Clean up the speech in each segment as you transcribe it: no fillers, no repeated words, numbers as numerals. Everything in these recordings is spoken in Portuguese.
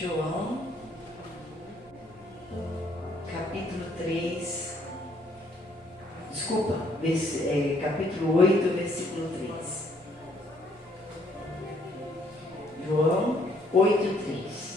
João, capítulo 3, capítulo 8, versículo 3. João 8, 3.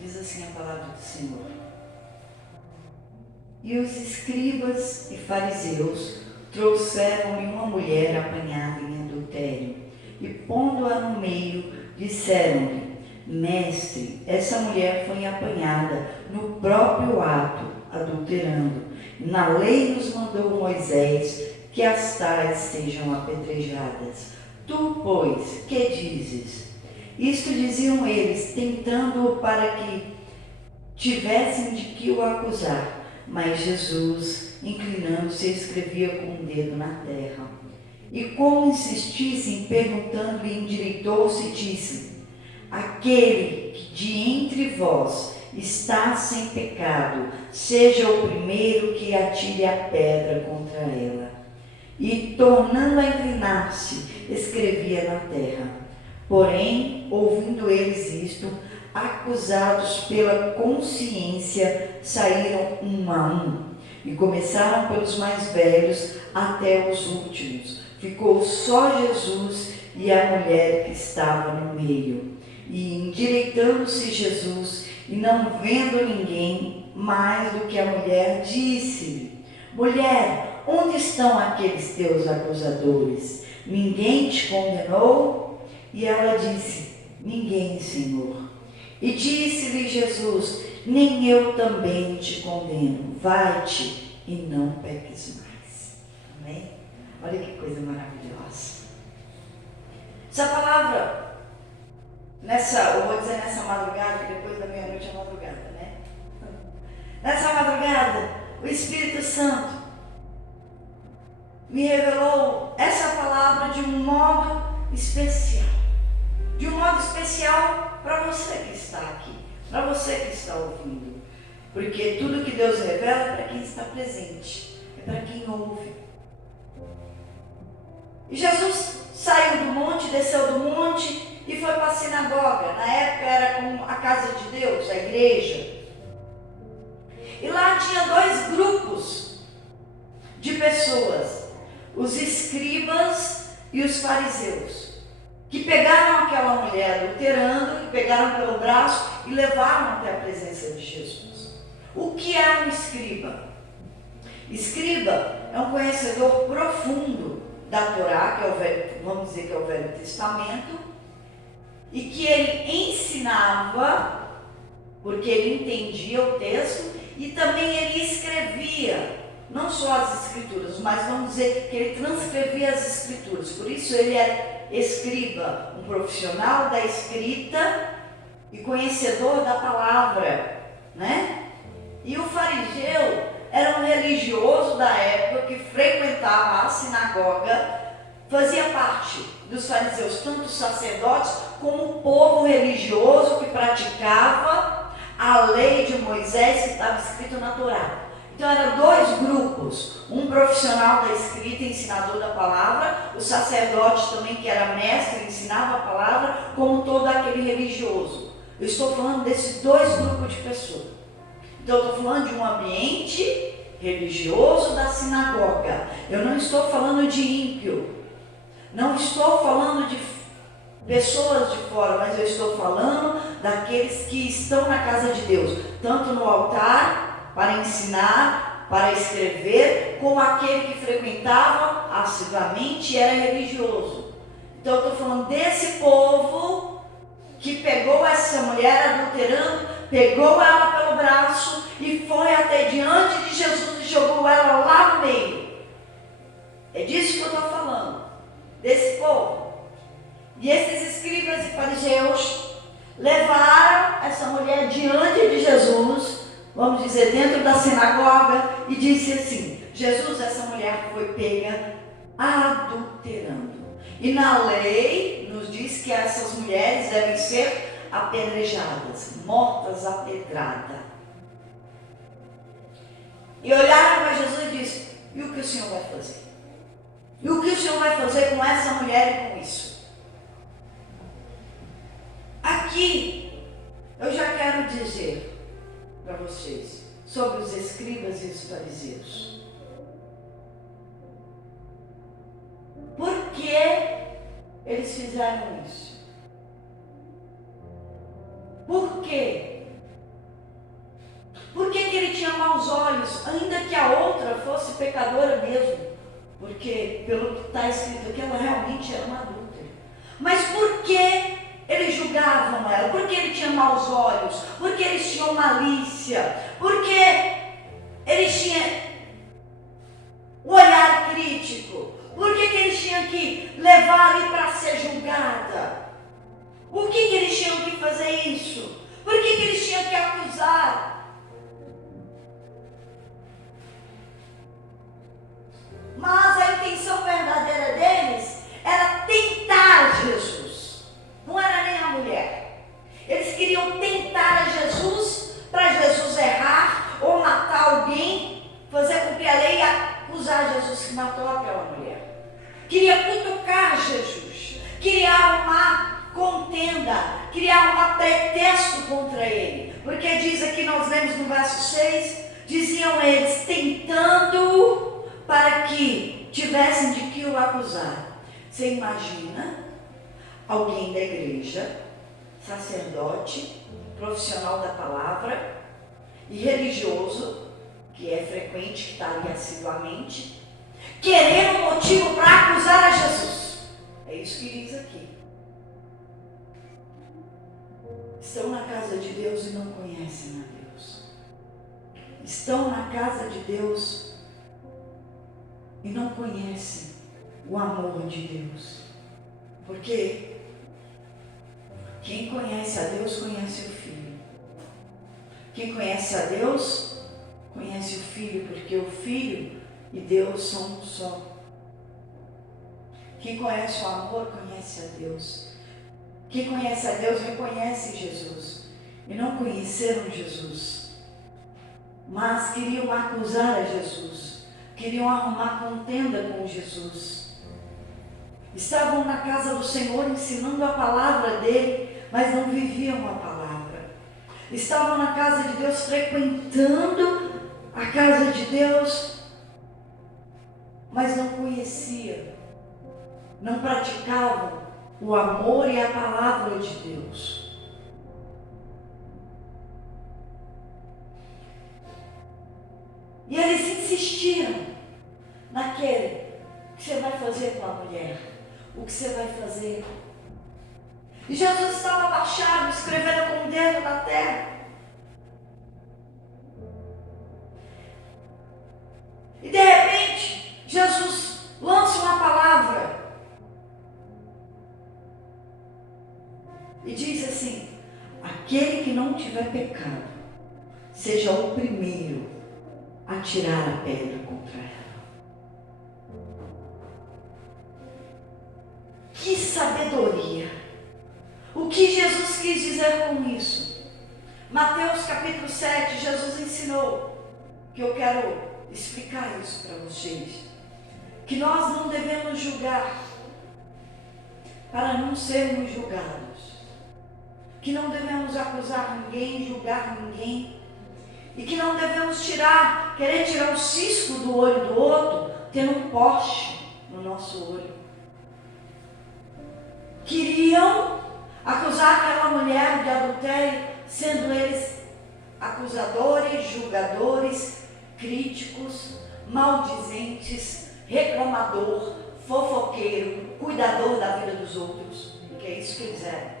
Diz assim a palavra do Senhor: E os escribas e fariseus trouxeram-lhe uma mulher apanhada em adultério, e pondo-a no meio, disseram-lhe: Mestre, essa mulher foi apanhada no próprio ato, adulterando. Na lei nos mandou Moisés que as tais sejam apedrejadas. Tu, pois, que dizes? Isto diziam eles, tentando-o para que tivessem de que o acusar. Mas Jesus, inclinando-se, escrevia com o dedo na terra. E como insistissem, perguntando-lhe, endireitou-se e disse: Aquele que de entre vós está sem pecado, seja o primeiro que atire a pedra contra ela. E, tornando a inclinar-se, escrevia na terra. Porém, ouvindo eles isto, acusados pela consciência, saíram um a um, e começaram pelos mais velhos até os últimos. Ficou só Jesus e a mulher que estava no meio. E endireitando-se Jesus, e não vendo ninguém mais do que a mulher, disse-lhe: Mulher, onde estão aqueles teus acusadores? Ninguém te condenou? E ela disse: Ninguém, Senhor. E disse-lhe Jesus: Nem eu também te condeno. Vai-te e não peques mais. Amém? Olha que coisa maravilhosa. Essa palavra, eu vou dizer nessa madrugada, que depois da meia-noite é madrugada, né? Nessa madrugada, o Espírito Santo me revelou essa palavra de um modo especial. De um modo especial para você que está aqui, para você que está ouvindo. Porque tudo que Deus revela é para quem está presente, é para quem ouve. E Jesus saiu do monte, desceu do monte e foi para a sinagoga. Na época era como a casa de Deus, a igreja. E lá tinha dois grupos de pessoas: os escribas e os fariseus, que pegaram aquela mulher adulterando, que pegaram pelo braço e levaram até a presença de Jesus. O que é um escriba? Escriba é um conhecedor profundo da Torá, que é o Velho, vamos dizer que é o Velho Testamento, e que ele ensinava, porque ele entendia o texto, e também ele escrevia, não só as escrituras, mas vamos dizer que ele transcrevia as escrituras. Por isso ele é escriba, um profissional da escrita e conhecedor da palavra, né? E o fariseu era um religioso da época que frequentava a sinagoga, fazia parte dos fariseus, tanto os sacerdotes como o povo religioso que praticava a lei de Moisés que estava escrito na Torá. Então eram dois grupos: um profissional da escrita, ensinador da palavra, o sacerdote também, que era mestre, ensinava a palavra, como todo aquele religioso. Eu estou falando desses dois grupos de pessoas. Então eu estou falando de um ambiente religioso da sinagoga. Eu não estou falando de ímpio, não estou falando de pessoas de fora, mas eu estou falando daqueles que estão na casa de Deus, tanto no altar, para ensinar, para escrever, como aquele que frequentava assiduamente e era religioso. Então eu estou falando desse povo que pegou essa mulher adulterando, pegou ela pelo braço e foi até diante de Jesus e jogou ela lá no meio. É disso que eu estou falando, desse povo. E esses escribas e fariseus levaram essa mulher diante de Jesus, vamos dizer, dentro da sinagoga, e disse assim: Jesus, essa mulher foi pega adulterando. E na lei nos diz que essas mulheres devem ser apedrejadas, mortas à pedrada. E olharam para Jesus e disse: e o que o Senhor vai fazer? E o que o Senhor vai fazer com essa mulher e com isso? Aqui eu já quero dizer para vocês sobre os escribas e os fariseus. Por que eles fizeram isso? Por quê? Por que ele tinha maus olhos, ainda que a outra fosse pecadora mesmo? Porque, pelo que está escrito aqui, ela realmente era uma adúltera. Mas por que eles julgavam ela? Porque ele tinha maus olhos? Porque eles tinham malícia? Porque eles tinham o olhar crítico? Por que eles tinham que levar ali para ser julgada? Por que eles tinham que fazer isso? Por que eles tinham que acusar? Mas a intenção verdadeira deles era tentar Jesus. Não era nem a mulher. Eles queriam tentar a Jesus, para Jesus errar ou matar alguém, fazer cumprir a lei e acusar Jesus que matou aquela mulher. Queria cutucar Jesus, queria arrumar contenda, queria arrumar pretexto contra ele. Porque diz aqui, nós lemos no verso 6, diziam eles, tentando para que tivessem de que o acusar. Você imagina alguém da igreja, sacerdote, profissional da palavra e religioso, que é frequente, que está ali assiduamente, querer um motivo para acusar a Jesus. É isso que diz aqui. Estão na casa de Deus e não conhecem a Deus. Estão na casa de Deus e não conhecem o amor de Deus. Porque quem conhece a Deus, conhece o Filho. Quem conhece a Deus, conhece o Filho, porque o Filho e Deus são um só. Quem conhece o amor, conhece a Deus. Quem conhece a Deus, reconhece Jesus. E não conheceram Jesus, mas queriam acusar a Jesus. Queriam arrumar contenda com Jesus. Estavam na casa do Senhor ensinando a palavra dele, mas não viviam a palavra. Estavam na casa de Deus, frequentando a casa de Deus, mas não conheciam, não praticavam o amor e a palavra de Deus. E eles insistiram naquele: o que você vai fazer com a mulher? O que você vai fazer? E Jesus estava abaixado, escrevendo com o dedo na terra. E de repente, Jesus lança uma palavra e diz assim: aquele que não tiver pecado, seja o primeiro a tirar a pedra contra ela. Que sabedoria! O que Jesus quis dizer com isso? Mateus capítulo 7, Jesus ensinou, que eu quero explicar isso para vocês, que nós não devemos julgar para não sermos julgados, que não devemos acusar ninguém, julgar ninguém, e que não devemos querer tirar o cisco do olho do outro, tendo um poste no nosso olho. Queriam acusar aquela mulher de adultério, sendo eles acusadores, julgadores, críticos, maldizentes, reclamador, fofoqueiro, cuidador da vida dos outros, porque é isso que eles eram.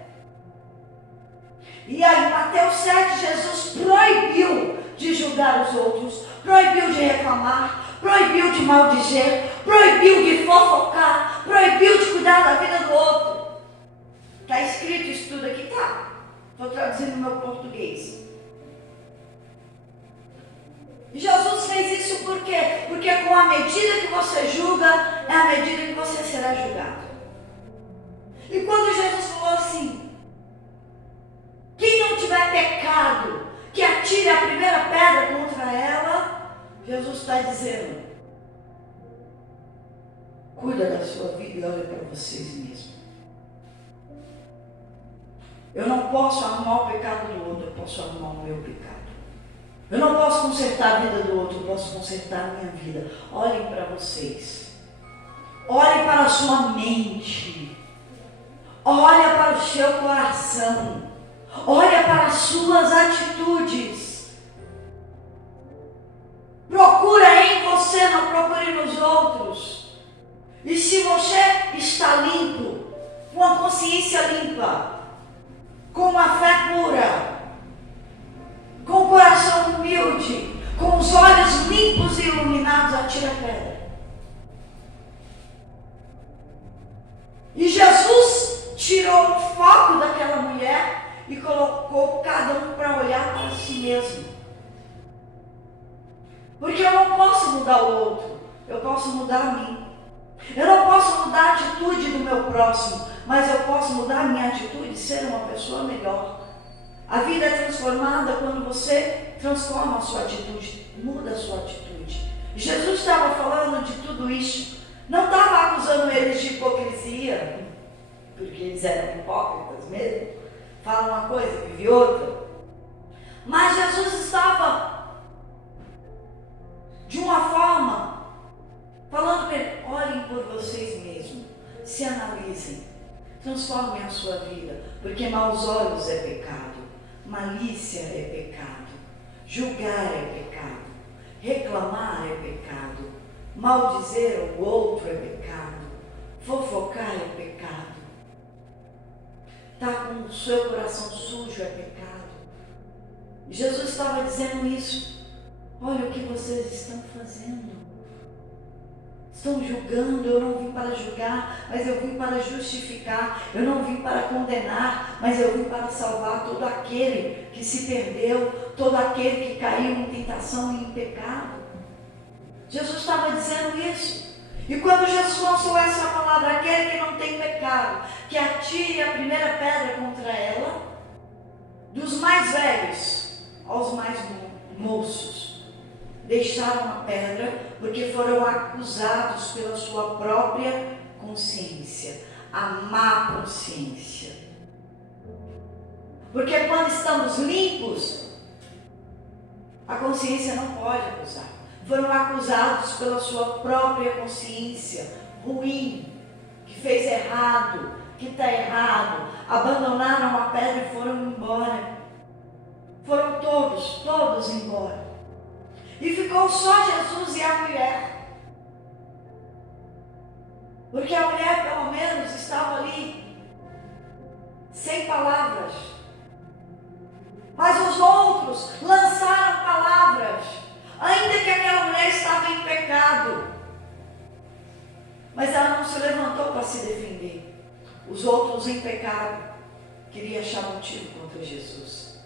E aí, em Mateus 7, Jesus proibiu de julgar os outros, proibiu de reclamar, proibiu de maldizer, proibiu de fofocar, proibiu de cuidar da vida do outro. Está escrito isso tudo aqui? Tá. Estou traduzindo no meu português. E Jesus fez isso por quê? Porque com a medida que você julga, é a medida que você será julgado. E quando Jesus falou assim, quem não tiver pecado, que atire a primeira pedra contra ela, Jesus está dizendo, cuida da sua vida e olha para vocês mesmos. Eu não posso arrumar o pecado do outro, eu posso arrumar o meu pecado. Eu não posso consertar a vida do outro, eu posso consertar a minha vida. Olhem para vocês. Olhem para a sua mente. Olha para o seu coração. Olha para as suas atitudes. Procura em você, não procure nos outros. E se você está limpo, com a consciência limpa, com uma fé pura, com o coração humilde, com os olhos limpos e iluminados, atira a pedra. E Jesus tirou o foco daquela mulher e colocou cada um para olhar para si mesmo. Porque eu não posso mudar o outro, eu posso mudar a mim. Eu não posso mudar a atitude do meu próximo, mas eu posso mudar a minha atitude e ser uma pessoa melhor. A vida é transformada quando você transforma a sua atitude, muda a sua atitude. Jesus estava falando de tudo isso, não estava acusando eles de hipocrisia, porque eles eram hipócritas mesmo, falam uma coisa, vive outra. Mas Jesus estava, de uma forma, falando para eles, olhem por vocês mesmos, se analisem, transformem a sua vida, porque maus olhos é pecado. Malícia é pecado, julgar é pecado, reclamar é pecado, maldizer o outro é pecado, fofocar é pecado, estar com o seu coração sujo é pecado. E Jesus estava dizendo isso. Olha o que vocês estão fazendo. Estão julgando, eu não vim para julgar, mas eu vim para justificar. Eu não vim para condenar, mas eu vim para salvar todo aquele que se perdeu, todo aquele que caiu em tentação e em pecado. Jesus estava dizendo isso. E quando Jesus lançou essa palavra, aquele que não tem pecado, que atire a primeira pedra contra ela, dos mais velhos aos mais moços, deixaram a pedra porque foram acusados pela sua própria consciência, a má consciência. Porque quando estamos limpos, a consciência não pode acusar. Foram acusados pela sua própria consciência ruim, que fez errado, que está errado. Abandonaram a pedra e foram embora. Foram todos embora. E ficou só Jesus e a mulher. Porque a mulher, pelo menos, estava ali, sem palavras. Mas os outros lançaram palavras, ainda que aquela mulher estava em pecado. Mas ela não se levantou para se defender. Os outros em pecado queriam achar motivo contra Jesus.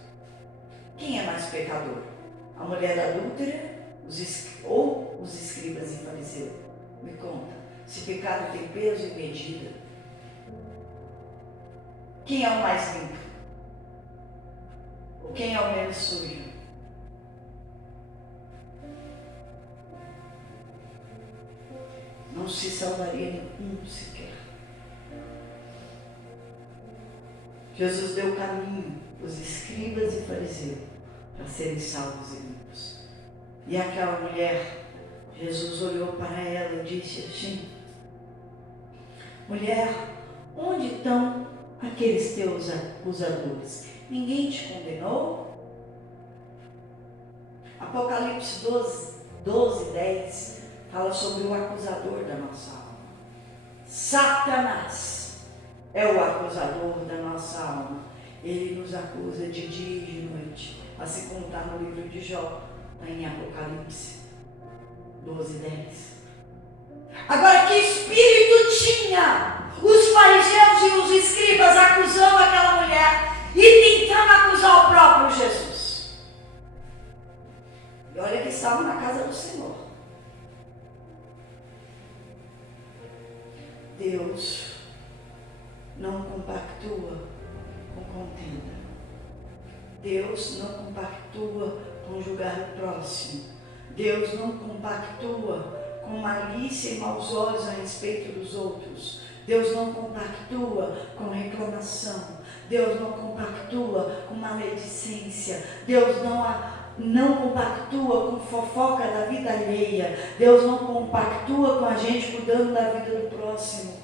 Quem é mais pecador? A mulher adúltera ou os escribas e fariseus? Me conta, se pecado tem peso e medida, quem é o mais limpo? Ou quem é o menos sujo? Não se salvaria nenhum sequer. Jesus deu o caminho aos escribas e fariseus para serem salvos e limpos. E aquela mulher, Jesus olhou para ela e disse assim: mulher, onde estão aqueles teus acusadores? Ninguém te condenou? Apocalipse 12:10 fala sobre o acusador da nossa alma. Satanás é o acusador da nossa alma. Ele nos acusa de dia e de noite, assim como está no livro de Jó, está em Apocalipse 12:10. Agora, que espírito tinha os fariseus e os escribas acusando aquela mulher? e tentando acusar o próprio Jesus. E olha que estavam na casa do Senhor. Deus não compactua com contenda. Deus não compactua com julgar o próximo. Deus não compactua com malícia e maus olhos a respeito dos outros. Deus não compactua com reclamação. Deus não compactua com maledicência. Deus não compactua com fofoca da vida alheia. Deus não compactua com a gente cuidando da vida do próximo.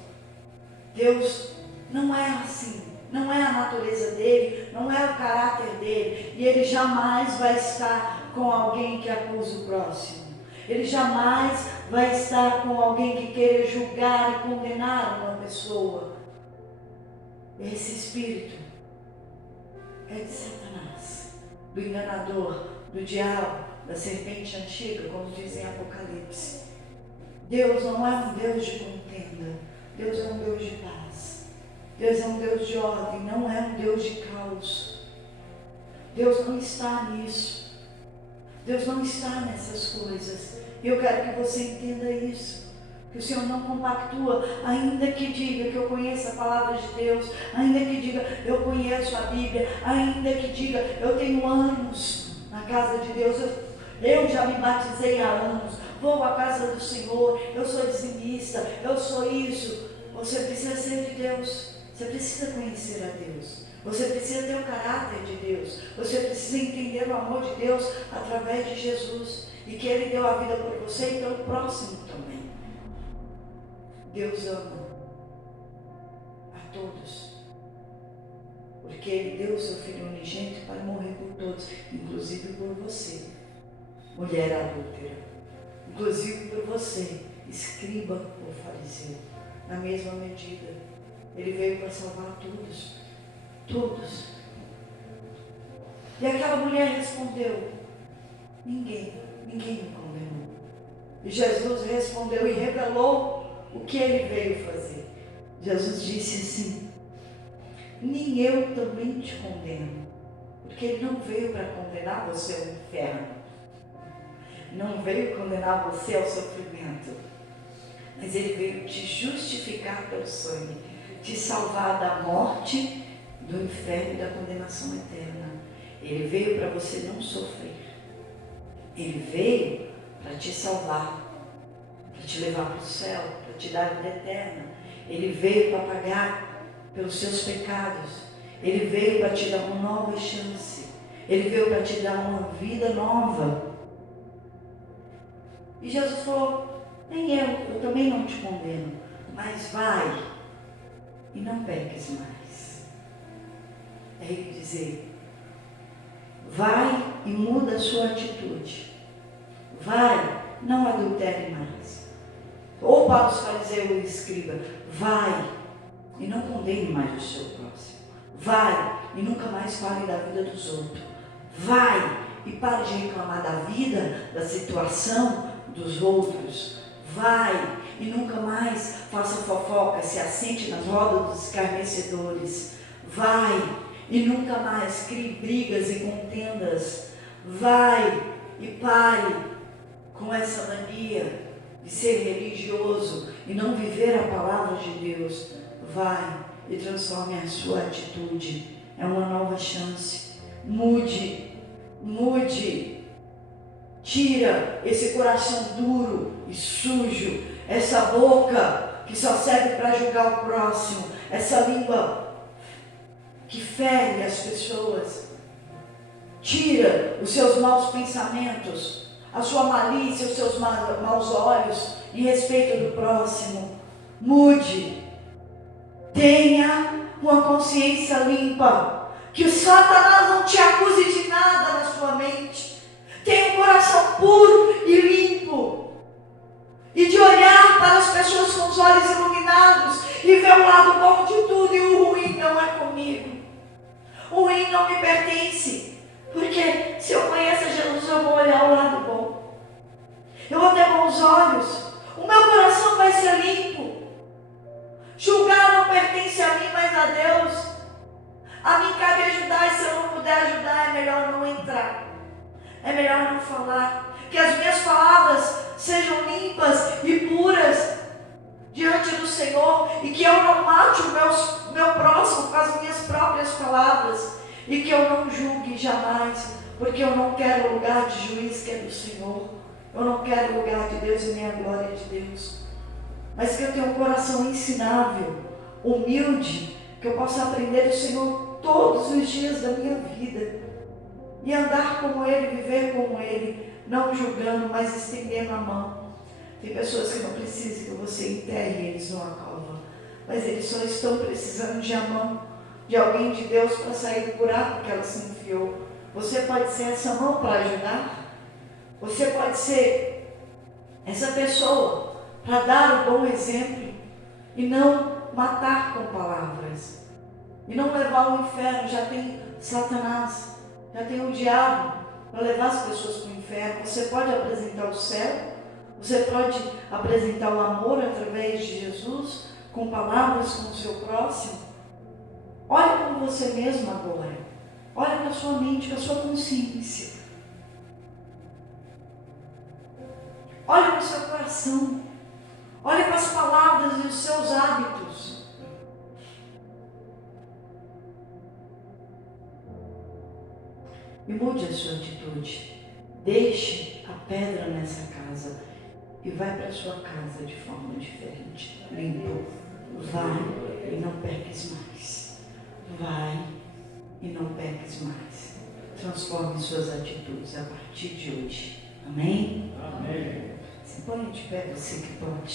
Deus não é assim. Não é a natureza dele, não é o caráter dele. E ele jamais vai estar com alguém que acusa o próximo. Ele jamais vai estar com alguém que queira julgar e condenar uma pessoa. Esse espírito é de Satanás, do enganador, do diabo, da serpente antiga, como dizem em Apocalipse. Deus não é um Deus de contenda. Deus é um Deus de paz. Deus é um Deus de ordem, não é um Deus de caos. Deus não está nisso. Deus não está nessas coisas. E eu quero que você entenda isso. Que o Senhor não compactua, ainda que diga que eu conheço a palavra de Deus, ainda que diga eu conheço a Bíblia, ainda que diga eu tenho anos na casa de Deus, eu já me batizei há anos, vou à casa do Senhor, eu sou dizimista, eu sou isso. Você precisa ser de Deus. Você precisa conhecer a Deus. Você precisa ter o caráter de Deus. Você precisa entender o amor de Deus através de Jesus. E que Ele deu a vida por você e pelo próximo também. Deus ama a todos. Porque Ele deu o seu Filho unigênito para morrer por todos. Inclusive por você, mulher adúltera. Inclusive por você, escriba ou fariseu. Na mesma medida. Ele veio para salvar todos. Todos. E aquela mulher respondeu: ninguém me condenou. E Jesus respondeu e revelou o que ele veio fazer. Jesus disse assim: nem eu também te condeno. Porque ele não veio para condenar você ao inferno. Não veio condenar você ao sofrimento. Mas ele veio te justificar pelo sangue. Te salvar da morte, do inferno e da condenação eterna. Ele veio para você não sofrer. Ele veio para te salvar, para te levar para o céu, para te dar a vida eterna. Ele veio para pagar pelos seus pecados. Ele veio para te dar uma nova chance. Ele veio para te dar uma vida nova. E Jesus falou: nem eu também não te condeno, mas vai e não peques mais. É ele dizer: vai e muda a sua atitude. Vai, não adultere mais. Ou para os fariseus e escriba: vai e não condene mais o seu próximo. Vai e nunca mais fale da vida dos outros. Vai e pare de reclamar da vida, da situação dos outros. Vai e nunca mais faça fofoca, se assente nas rodas dos escarnecedores. Vai e nunca mais crie brigas e contendas. Vai e pare com essa mania de ser religioso e não viver a palavra de Deus. Vai e transforme a sua atitude. É uma nova chance. Mude. Tira esse coração duro e sujo, essa boca que só serve para julgar o próximo, essa língua que fere as pessoas. Tira os seus maus pensamentos, a sua malícia, os seus maus olhos em respeito do próximo. Mude. Tenha uma consciência limpa, que o Satanás não te acuse de nada na sua mente. Tenha um coração puro e limpo, e de olhar para as pessoas com os olhos iluminados e ver o lado bom de tudo, e o ruim não é comigo. O ruim não me pertence, porque se eu conheço Jesus, eu vou olhar o lado bom. Eu vou ter bons olhos, o meu coração vai ser limpo. Julgar não pertence a mim, mas a Deus. A mim cabe e que eu não mate o meu próximo com as minhas próprias palavras, e que eu não julgue jamais, porque eu não quero o lugar de juiz que é do Senhor, eu não quero o lugar de Deus e nem a glória de Deus, mas que eu tenha um coração ensinável, humilde, que eu possa aprender do Senhor todos os dias da minha vida, e andar como Ele, viver como Ele, não julgando, mas estendendo a mão. Tem pessoas que não precisam que você enterre eles numa cova, mas eles só estão precisando de a mão de alguém de Deus para sair do buraco que ela se enfiou. Você pode ser essa mão para ajudar, você pode ser essa pessoa para dar o bom exemplo e não matar com palavras, e não levar ao inferno. Já tem Satanás, já tem o diabo para levar as pessoas para o inferno. Você pode apresentar o céu, você pode apresentar o amor através de Jesus, com palavras com o seu próximo. Olha com você mesmo agora, olha com a sua mente, com a sua consciência, olha com o seu coração, olha com as palavras e os seus hábitos. E mude a sua atitude. Deixe a pedra nessa casa e vai para a sua casa de forma diferente. Limpo. Vai e não peques mais. Vai e não peques mais. Transforme suas atitudes a partir de hoje. Amém? Amém. Se põe de pé, você que pode.